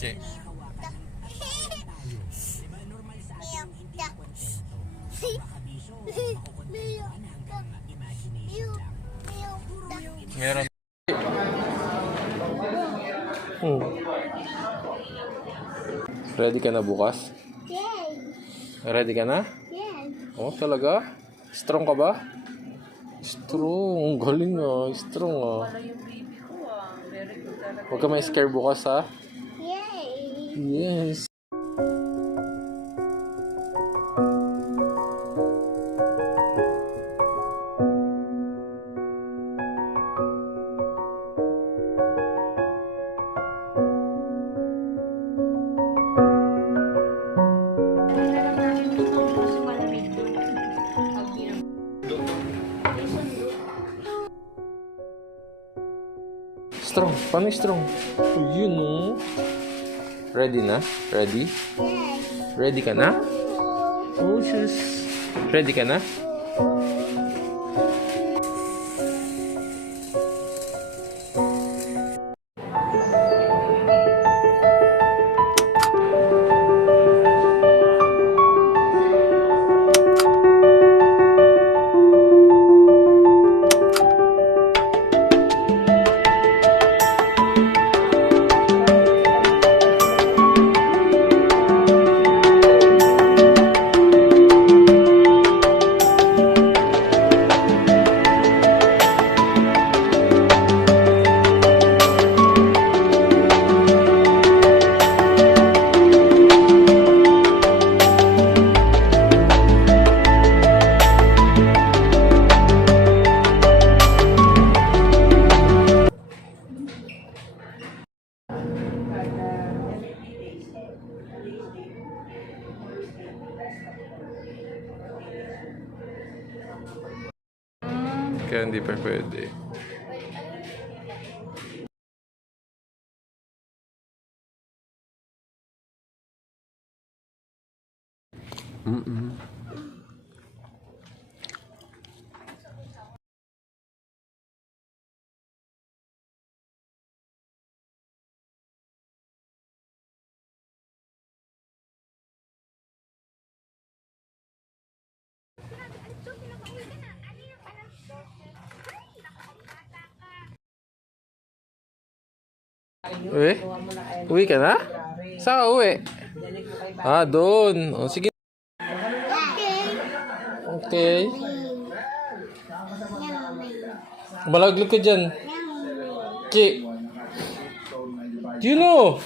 Che. Meron. Ready ka na bukas? Yes. Ready ka na? Yes. Oh, talaga? Strong ka ba? Strong. Galing ah. Strong ah. Huwag ka may scare bukas ha? Yay. Yes. Strong. Paano yung strong? Oh, yun oh. Ready na? Ready? Yes. Ready ka na? Oh, sus. Ready ka na? Kaya hindi pa pwede. Uwi? Uwi ka na? Saan ka uwi? Ah, doon. O, sige. Okay. Malaglag ka dyan. Ki. Do you know?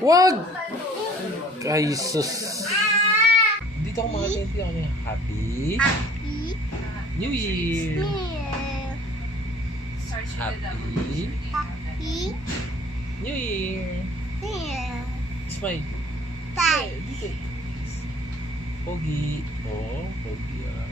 Wag! Ay, sus. Dito ako mga tenti ako niya. Happy New Year! Happy New Year! Smile. Dito. Pogi. Oh, pogi ah.